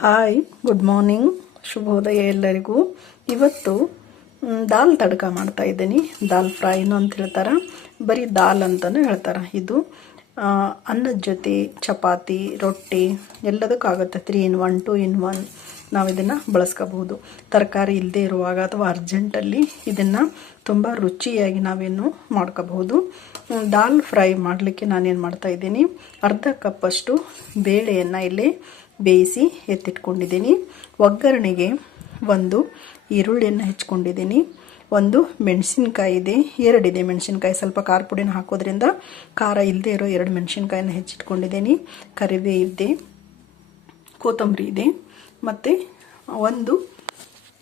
Hi, good morning, ಶುಭೋದಯ ಎಲ್ಲರಿಗೂ. ಇವತ್ತು ದಾಲ್ ತಡ್ಕ ಮಾಡ್ತಾ ಇದ್ದೀನಿ. ದಾಲ್ ಫ್ರೈನು ಅಂತ ಹೇಳ್ತಾರೆ, ಬರೀ ದಾಲ್ ಅಂತಲೂ ಹೇಳ್ತಾರೆ. ಇದು ಅನ್ನದ ಜೊತೆ ಚಪಾತಿ, ರೊಟ್ಟಿ ಎಲ್ಲದಕ್ಕಾಗುತ್ತೆ. 3 in 1, 2 in 1 ನಾವು ಇದನ್ನು ಬಳಸ್ಕೋಬಹುದು. ತರಕಾರಿ ಇಲ್ಲದೆ ಇರುವಾಗ ಅಥವಾ ಅರ್ಜೆಂಟಲ್ಲಿ ಇದನ್ನು ತುಂಬ ರುಚಿಯಾಗಿ ನಾವೇನು ಮಾಡ್ಕೋಬಹುದು. ದಾಲ್ ಫ್ರೈ ಮಾಡಲಿಕ್ಕೆ ನಾನೇನು ಮಾಡ್ತಾಯಿದ್ದೀನಿ, ಅರ್ಧ ಕಪ್ಪಷ್ಟು ಬೇಳೆಯನ್ನು ಇಲ್ಲಿ ಬೇಯಿಸಿ ಎತ್ತಿಟ್ಕೊಂಡಿದ್ದೀನಿ. ಒಗ್ಗರಣೆಗೆ ಒಂದು ಈರುಳ್ಳಿಯನ್ನು ಹೆಚ್ಕೊಂಡಿದ್ದೀನಿ. ಒಂದು ಮೆಣಸಿನ್ಕಾಯಿ ಇದೆ, 2 ಇದೆ ಮೆಣಸಿನ್ಕಾಯಿ. ಸ್ವಲ್ಪ ಖಾರ ಪುಡಿನ ಹಾಕೋದ್ರಿಂದ ಖಾರ ಇಲ್ಲದೆ ಇರೋ 2 ಮೆಣಸಿನ್ಕಾಯಿನ ಹೆಚ್ಚಿಟ್ಕೊಂಡಿದ್ದೀನಿ. ಕರಿಬೇವು ಇದೆ, ಕೊತ್ತಂಬರಿ ಇದೆ, ಮತ್ತು ಒಂದು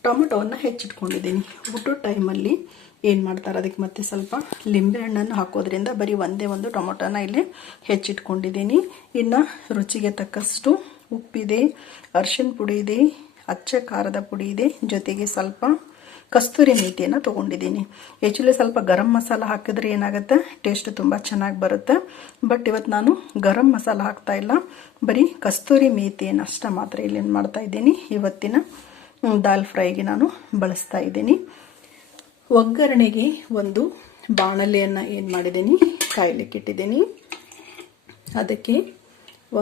ಟೊಮೆಟೊವನ್ನು ಹೆಚ್ಚಿಟ್ಕೊಂಡಿದ್ದೀನಿ. ಊಟದ ಟೈಮಲ್ಲಿ ಏನು ಮಾಡ್ತಾರೆ, ಅದಕ್ಕೆ ಮತ್ತೆ ಸ್ವಲ್ಪ ಲಿಂಬೆಹಣ್ಣನ್ನು ಹಾಕೋದ್ರಿಂದ ಬರೀ ಒಂದೇ ಒಂದು ಟೊಮೊಟೊನ ಇಲ್ಲಿ ಹೆಚ್ಚಿಟ್ಕೊಂಡಿದ್ದೀನಿ. ಇನ್ನು ರುಚಿಗೆ ತಕ್ಕಷ್ಟು ಉಪ್ಪಿದೆ, ಅರಿಶಿನ ಪುಡಿ ಇದೆ, ಅಚ್ಚ ಖಾರದ ಪುಡಿ ಇದೆ, ಜೊತೆಗೆ ಸ್ವಲ್ಪ ಕಸ್ತೂರಿ ಮೇಥಿಯನ್ನು ತೊಗೊಂಡಿದ್ದೀನಿ. ಆ್ಯಕ್ಚುಲಿ ಸ್ವಲ್ಪ ಗರಂ ಮಸಾಲ ಹಾಕಿದ್ರೆ ಏನಾಗುತ್ತೆ, ಟೇಸ್ಟ್ ತುಂಬ ಚೆನ್ನಾಗಿ ಬರುತ್ತೆ. ಬಟ್ ಇವತ್ತು ನಾನು ಗರಂ ಮಸಾಲ ಹಾಕ್ತಾ ಇಲ್ಲ, ಬರೀ ಕಸ್ತೂರಿ ಮೇಥಿಯನ್ನು ಅಷ್ಟೇ ಮಾತ್ರ ಇಲ್ಲಿ ಏನು ಮಾಡ್ತಾ ಇದ್ದೀನಿ, ಇವತ್ತಿನ ದಾಲ್ ಫ್ರೈಗೆ ನಾನು ಬಳಸ್ತಾ ಇದ್ದೀನಿ. ಒಗ್ಗರಣೆಗೆ ಒಂದು ಬಾಣಲೆಯನ್ನು ಏನು ಮಾಡಿದ್ದೀನಿ, ಕಾಯ್ಲಿಕ್ಕೆ ಇಟ್ಟಿದ್ದೀನಿ. ಅದಕ್ಕೆ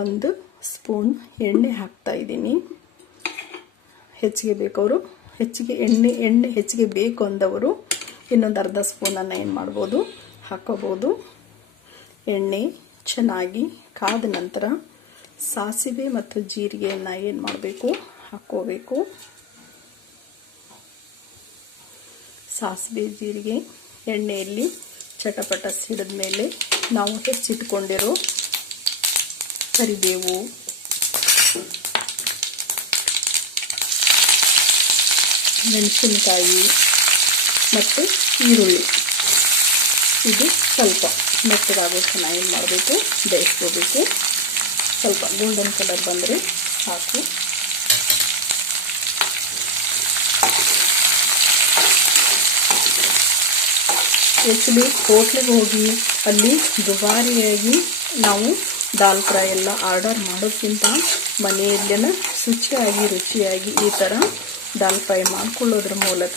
1 ಸ್ಪೂನ್ ಎಣ್ಣೆ ಹಾಕ್ತಾ ಇದ್ದೀನಿ. ಹೆಚ್ಚಿಗೆ ಬೇಕವರು ಹೆಚ್ಚಿಗೆ ಎಣ್ಣೆ ಹೆಚ್ಚಿಗೆ ಬೇಕು ಅಂದವರು ಇನ್ನೊಂದು ಅರ್ಧ ಸ್ಪೂನನ್ನು ಏನು ಮಾಡ್ಬೋದು, ಹಾಕೋಬೋದು. ಎಣ್ಣೆ ಚೆನ್ನಾಗಿ ಕಾದ ನಂತರ ಸಾಸಿವೆ ಮತ್ತು ಜೀರಿಗೆಯನ್ನು ಏನು ಮಾಡಬೇಕು, ಹಾಕ್ಕೋಬೇಕು. ಸಾಸಿವೆ ಜೀರಿಗೆ ಎಣ್ಣೆಯಲ್ಲಿ ಚಟಪಟ ಸಿಡಿದ ಮೇಲೆ ನಾವು ಹೆಚ್ಚಿಟ್ಕೊಂಡಿರೋ ಕರಿಬೇವು, ಮೆಣಸಿನಕಾಯಿ ಮತ್ತು ಈರುಳ್ಳಿ ಇದು ಸ್ವಲ್ಪ ಮೆತ್ತಗಾಗೋ ಚೆನ್ನಾಗಿ ಏನು ಮಾಡಬೇಕು, ಬೇಯಿಸ್ಕೋಬೇಕು. ಸ್ವಲ್ಪ ಗೋಲ್ಡನ್ ಕಲರ್ ಬಂದರೆ ಸಾಕು. ಆ್ಯಕ್ಚುಲಿ ಹೋಟ್ಲಿಗೆ ಹೋಗಿ ಅಲ್ಲಿ ದುಬಾರಿಯಾಗಿ ನಾವು ದಾಲ್ ಫ್ರೈ ಎಲ್ಲ ಆರ್ಡರ್ ಮಾಡೋಕ್ಕಿಂತ ಮನೆಯಲ್ಲೇ ಶುಚಿಯಾಗಿ ರುಚಿಯಾಗಿ ಈ ಥರ ದಾಲ್ ಫ್ರೈ ಮಾಡ್ಕೊಳ್ಳೋದ್ರ ಮೂಲಕ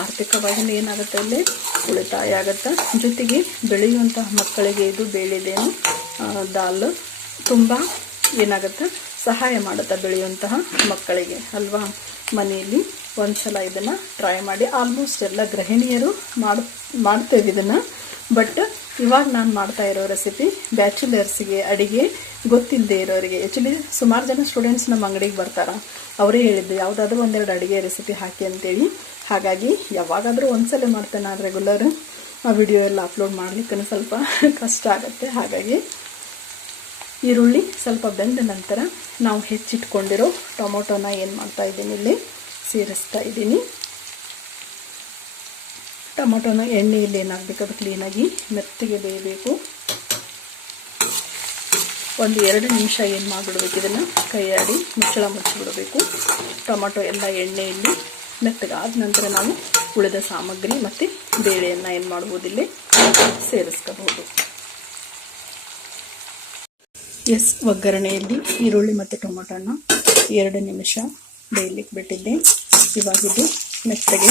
ಆರ್ಥಿಕವಾಗಿ ಏನಾಗುತ್ತೆ, ಅಲ್ಲಿ ಉಳಿತಾಯ ಆಗುತ್ತೆ. ಜೊತೆಗೆ ಬೆಳೆಯುವಂತಹ ಮಕ್ಕಳಿಗೆ ಇದು ಬೇಳೆದೇನು ದಾಲ್ ತುಂಬ ಏನಾಗುತ್ತೆ, ಸಹಾಯ ಮಾಡುತ್ತೆ ಬೆಳೆಯುವಂತಹ ಮಕ್ಕಳಿಗೆ ಅಲ್ವಾ. ಮನೆಯಲ್ಲಿ ಒಂದ್ಸಲ ಇದನ್ನು ಟ್ರೈ ಮಾಡಿ. ಆಲ್ಮೋಸ್ಟ್ ಎಲ್ಲ ಗೃಹಿಣಿಯರು ಮಾಡ್ತೇವೆ ಇದನ್ನು. ಬಟ್ ಇವಾಗ ನಾನು ಮಾಡ್ತಾ ಇರೋ ರೆಸಿಪಿ ಬ್ಯಾಚುಲರ್ಸ್ಗೆ, ಅಡುಗೆ ಗೊತ್ತಿಲ್ಲದೆ ಇರೋರಿಗೆ. ಆ್ಯಕ್ಚುಲಿ ಸುಮಾರು ಜನ ಸ್ಟೂಡೆಂಟ್ಸ್ ನಮ್ಮ ಅಂಗಡಿಗೆ ಬರ್ತಾರೆ, ಅವರೇ ಹೇಳಿದ್ದು ಯಾವುದಾದ್ರೂ ಒಂದೆರಡು ಅಡುಗೆ ರೆಸಿಪಿ ಹಾಕಿ ಅಂತೇಳಿ. ಹಾಗಾಗಿ ಯಾವಾಗಾದರೂ ಒಂದ್ಸಲ ಮಾಡ್ತೇನೆ, ನಾನು ರೆಗ್ಯುಲರ್ ವಿಡಿಯೋ ಎಲ್ಲ ಅಪ್ಲೋಡ್ ಮಾಡಲಿಕ್ಕೂ ಸ್ವಲ್ಪ ಕಷ್ಟ ಆಗುತ್ತೆ. ಹಾಗಾಗಿ ಈರುಳ್ಳಿ ಸ್ವಲ್ಪ ಬೆಂದ ನಂತರ ನಾವು ಹೆಚ್ಚಿಟ್ಕೊಂಡಿರೋ ಟೊಮೊಟೊನ ಏನು ಮಾಡ್ತಾ ಇದ್ದೀನಿ, ಇಲ್ಲಿ ಸೇರಿಸ್ತಾ ಇದ್ದೀನಿ. ಟೊಮೊಟೊನ ಎಣ್ಣೆಯಲ್ಲಿ ಏನಾಗಬೇಕು, ಅದು ಕ್ಲೀನಾಗಿ ಮೆತ್ತಗೆ ಬೇಯಬೇಕು. ಒಂದು 2 ನಿಮಿಷ ಏನು ಮಾಡಿಬಿಡ್ಬೇಕು, ಇದನ್ನು ಕೈಯಾಡಿ ಮುಚ್ಚಳ ಮುಚ್ಚಿಬಿಡಬೇಕು. ಟೊಮೊಟೊ ಎಲ್ಲ ಎಣ್ಣೆಯಲ್ಲಿ ಮೆತ್ತಗಾದ ನಂತರ ನಾವು ಉಳಿದ ಸಾಮಗ್ರಿ ಮತ್ತು ಬೇಳೆಯನ್ನು ಏನು ಮಾಡ್ಬೋದು, ಇಲ್ಲಿ ಸೇರಿಸ್ಕೋಬಹುದು. ಒಗ್ಗರಣೆಯಲ್ಲಿ ಈರುಳ್ಳಿ ಮತ್ತು ಟೊಮೊಟೊನ 2 ನಿಮಿಷ ಬೇಯಲಿಕ್ಕೆ ಬಿಟ್ಟಿದ್ದೆ. ಇವಾಗಿದು ಮೆತ್ತಗೆ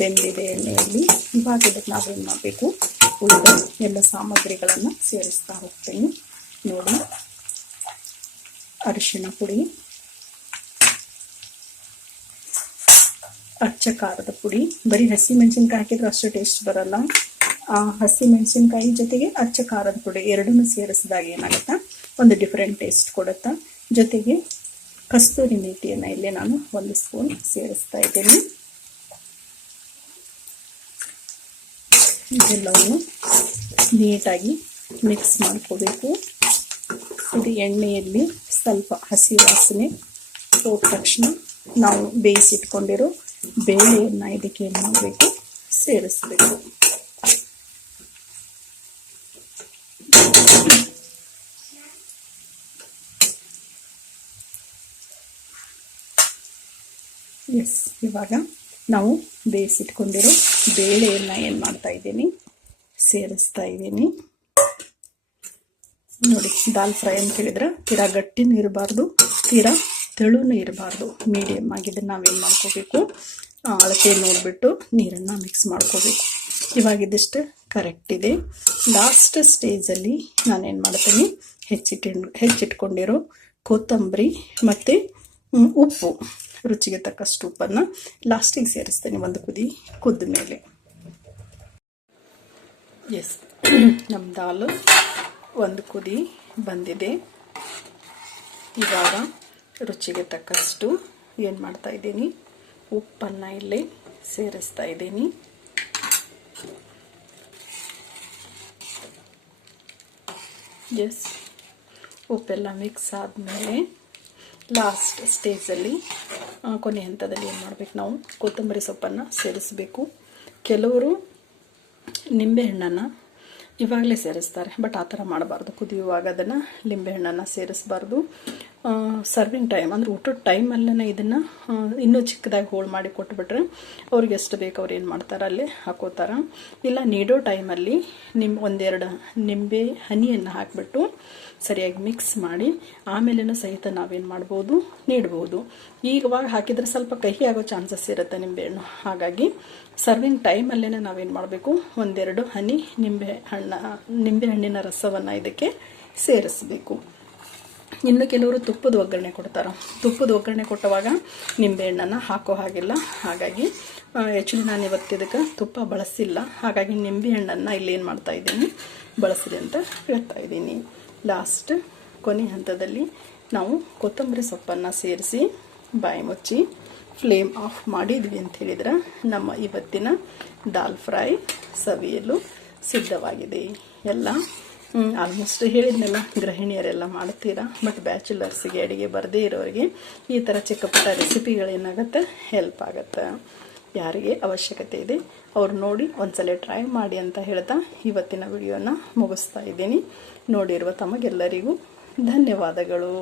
ಬೆಂದಿದೆ ಎಣ್ಣೆಯಲ್ಲಿ. ಇವಾಗ ಇದಕ್ಕೆ ನಾವೇನು ಮಾಡಬೇಕು, ಉಳಿದ ಎಲ್ಲ ಸಾಮಗ್ರಿಗಳನ್ನು ಸೇರಿಸ್ತಾ ಹೋಗ್ತೀನಿ. ನೋಡಿ, ಅರಿಶಿಣ ಪುಡಿ, ಅಚ್ಚ ಖಾರದ ಪುಡಿ. ಬರೀ ಹಸಿ ಮೆಣಸಿನ್ಕಾಯಿ ಹಾಕಿದ್ರೆ ಅಷ್ಟು ಟೇಸ್ಟ್ ಬರಲ್ಲ. ಆ ಹಸಿ ಮೆಣಸಿನ್ಕಾಯಿ ಜೊತೆಗೆ ಅಚ್ಚ ಖಾರದ ಪುಡಿ ಎರಡನ್ನೂ ಸೇರಿಸಿದಾಗ ಏನಾಗುತ್ತೆ, ಒಂದು ಡಿಫ್ರೆಂಟ್ ಟೇಸ್ಟ್ ಕೊಡುತ್ತೆ. ಜೊತೆಗೆ ಕಸ್ತೂರಿ ಮೇಥಿಯನ್ನು ಇಲ್ಲಿ ನಾನು 1 ಸ್ಪೂನ್ ಸೇರಿಸ್ತಾ ಇದ್ದೀನಿ. ಇದೆಲ್ಲವನ್ನು ನೀಟಾಗಿ ಮಿಕ್ಸ್ ಮಾಡ್ಕೋಬೇಕು. ಇದು ಎಣ್ಣೆಯಲ್ಲಿ ಸ್ವಲ್ಪ ಹಸಿ ವಾಸನೆ ಹೋದ ತಕ್ಷಣ ನಾವು ಬೇಯಿಸಿಟ್ಕೊಂಡಿರೋ ಬೇಳೆಯನ್ನು ಇದಕ್ಕೆ ಏನು ಮಾಡಬೇಕು, ಸೇರಿಸಬೇಕು. ಇವಾಗ ನಾವು ಬೇಯಿಸಿಟ್ಕೊಂಡಿರೋ ಬೇಳೆಯನ್ನು ಏನು ಮಾಡ್ತಾ ಇದ್ದೀನಿ, ಸೇರಿಸ್ತಾ ಇದ್ದೀನಿ. ನೋಡಿ, ದಾಲ್ ಫ್ರೈ ಅಂತ ಹೇಳಿದ್ರೆ ತೀರಾ ಗಟ್ಟಿನೂ ಇರಬಾರ್ದು, ತೀರಾ ತೆಳುನೂ ಇರಬಾರ್ದು, ಮೀಡಿಯಮ್ ಆಗಿ ಇದನ್ನು ನಾವೇನು ಮಾಡ್ಕೋಬೇಕು, ಅಳತೆ ನೋಡಿಬಿಟ್ಟು ನೀರನ್ನು ಮಿಕ್ಸ್ ಮಾಡ್ಕೋಬೇಕು. ಇವಾಗ ಇದಿಷ್ಟು ಕರೆಕ್ಟ್ ಇದೆ. ಲಾಸ್ಟ್ ಸ್ಟೇಜಲ್ಲಿ ನಾನೇನು ಮಾಡ್ತೀನಿ, ಹೆಚ್ಚಿಟ್ಕೊಂಡಿರೋ ಕೊತ್ತಂಬರಿ ಮತ್ತು ಉಪ್ಪು, ರುಚಿಗೆ ತಕ್ಕಷ್ಟು ಉಪ್ಪನ್ನು ಲಾಸ್ಟಿಗೆ ಸೇರಿಸ್ತೇನೆ ಒಂದು ಕುದಿ ಕುದ್ದ ಮೇಲೆ. ಎಸ್, ನಮ್ಮ ದಾಲು ಒಂದು ಕುದಿ ಬಂದಿದೆ. ಇವಾಗ ರುಚಿಗೆ ತಕ್ಕಷ್ಟು ಏನು ಮಾಡ್ತಾ ಇದ್ದೀನಿ, ಉಪ್ಪನ್ನು ಇಲ್ಲಿ ಸೇರಿಸ್ತಾ ಇದ್ದೀನಿ. ಎಸ್, ಉಪ್ಪೆಲ್ಲ ಮಿಕ್ಸ್ ಆದಮೇಲೆ ಲಾಸ್ಟ್ ಸ್ಟೇಜಲ್ಲಿ ಕೊನೆ ಹಂತದಲ್ಲಿ ಏನು ಮಾಡಬೇಕು, ನಾವು ಕೊತ್ತಂಬರಿ ಸೊಪ್ಪನ್ನು ಸೇರಿಸಬೇಕು. ಕೆಲವರು ನಿಂಬೆಹಣ್ಣನ್ನು ಇವಾಗಲೇ ಸೇರಿಸ್ತಾರೆ, ಬಟ್ ಆ ಥರ ಮಾಡಬಾರ್ದು. ಕುದಿಯುವಾಗ ಅದನ್ನು ನಿಂಬೆಹಣ್ಣನ್ನು ಸೇರಿಸಬಾರ್ದು. ಸರ್ವಿಂಗ್ ಟೈಮ್ ಅಂದರೆ ಊಟದ ಟೈಮಲ್ಲೇ ಇದನ್ನು ಇನ್ನೂ ಚಿಕ್ಕದಾಗಿ ಹೋಳು ಮಾಡಿ ಕೊಟ್ಬಿಟ್ರೆ ಅವ್ರಿಗೆ ಎಷ್ಟು ಬೇಕು ಅವ್ರು ಏನು ಮಾಡ್ತಾರೆ ಅಲ್ಲೇ ಹಾಕೋತಾರೆ. ಇಲ್ಲ ನೀಡೋ ಟೈಮಲ್ಲಿ ಒಂದೆರಡು ನಿಂಬೆ ಹನಿಯನ್ನು ಹಾಕಿಬಿಟ್ಟು ಸರಿಯಾಗಿ ಮಿಕ್ಸ್ ಮಾಡಿ ಆಮೇಲೆ ಸಹಿತ ನಾವೇನು ಮಾಡ್ಬೋದು, ನೀಡ್ಬೋದು. ಈಗವಾಗ ಹಾಕಿದರೆ ಸ್ವಲ್ಪ ಕಹಿ ಆಗೋ ಚಾನ್ಸಸ್ ಇರುತ್ತೆ ನಿಂಬೆಹಣ್ಣು. ಹಾಗಾಗಿ ಸರ್ವಿಂಗ್ ಟೈಮಲ್ಲೇ ನಾವೇನು ಮಾಡಬೇಕು, ಒಂದೆರಡು ಹನಿ ನಿಂಬೆಹಣ್ಣಿನ ರಸವನ್ನು ಇದಕ್ಕೆ ಸೇರಿಸಬೇಕು. ಇನ್ನು ಕೆಲವರು ತುಪ್ಪದ ಒಗ್ಗರಣೆ ಕೊಡ್ತಾರೆ. ತುಪ್ಪದ ಒಗ್ಗರಣೆ ಕೊಟ್ಟವಾಗ ನಿಂಬೆಹಣ್ಣನ್ನು ಹಾಕೋ ಹಾಗಿಲ್ಲ. ಹಾಗಾಗಿ ಆ್ಯಕ್ಚುಲಿ ನಾನು ಇವತ್ತು ಇದಕ್ಕೆ ತುಪ್ಪ ಬಳಸಿಲ್ಲ. ಹಾಗಾಗಿ ನಿಂಬೆಹಣ್ಣನ್ನು ಇಲ್ಲೇನು ಮಾಡ್ತಾ ಇದ್ದೀನಿ, ಬಳಸಿದೆ ಅಂತ ಹೇಳ್ತಾ ಇದ್ದೀನಿ. ಲಾಸ್ಟ್ ಕೊನೆ ಹಂತದಲ್ಲಿ ನಾವು ಕೊತ್ತಂಬರಿ ಸೊಪ್ಪನ್ನು ಸೇರಿಸಿ ಬಾಯಿ ಮುಚ್ಚಿ ಫ್ಲೇಮ್ ಆಫ್ ಮಾಡಿದ್ವಿ ಅಂತ ಹೇಳಿದ್ರೆ ನಮ್ಮ ಇವತ್ತಿನ ದಾಲ್ ಫ್ರೈ ಸವಿಯಲು ಸಿದ್ಧವಾಗಿದೆ. ಎಲ್ಲ ಆಲ್ಮೋಸ್ಟ್ ಹೇಳಿದ್ನೆಲ್ಲ ಗೃಹಿಣಿಯರೆಲ್ಲ ಮಾಡ್ತೀರಾ, ಬಟ್ ಬ್ಯಾಚುಲರ್ಸಿಗೆ ಅಡುಗೆ ಬರದೇ ಇರೋರಿಗೆ ಈ ಥರ ಚಿಕ್ಕ ಪುಟ್ಟ ರೆಸಿಪಿಗಳೇನಾಗುತ್ತೆ, ಹೆಲ್ಪ್ ಆಗುತ್ತೆ. ಯಾರಿಗೆ ಅವಶ್ಯಕತೆ ಇದೆ ಅವ್ರು ನೋಡಿ ಒಂದ್ಸಲ ಟ್ರೈ ಮಾಡಿ ಅಂತ ಹೇಳ್ತಾ ಇವತ್ತಿನ ವಿಡಿಯೋನ ಮುಗಿಸ್ತಾ ಇದ್ದೀನಿ. ನೋಡಿರುವ ತಮಗೆಲ್ಲರಿಗೂ ಧನ್ಯವಾದಗಳು.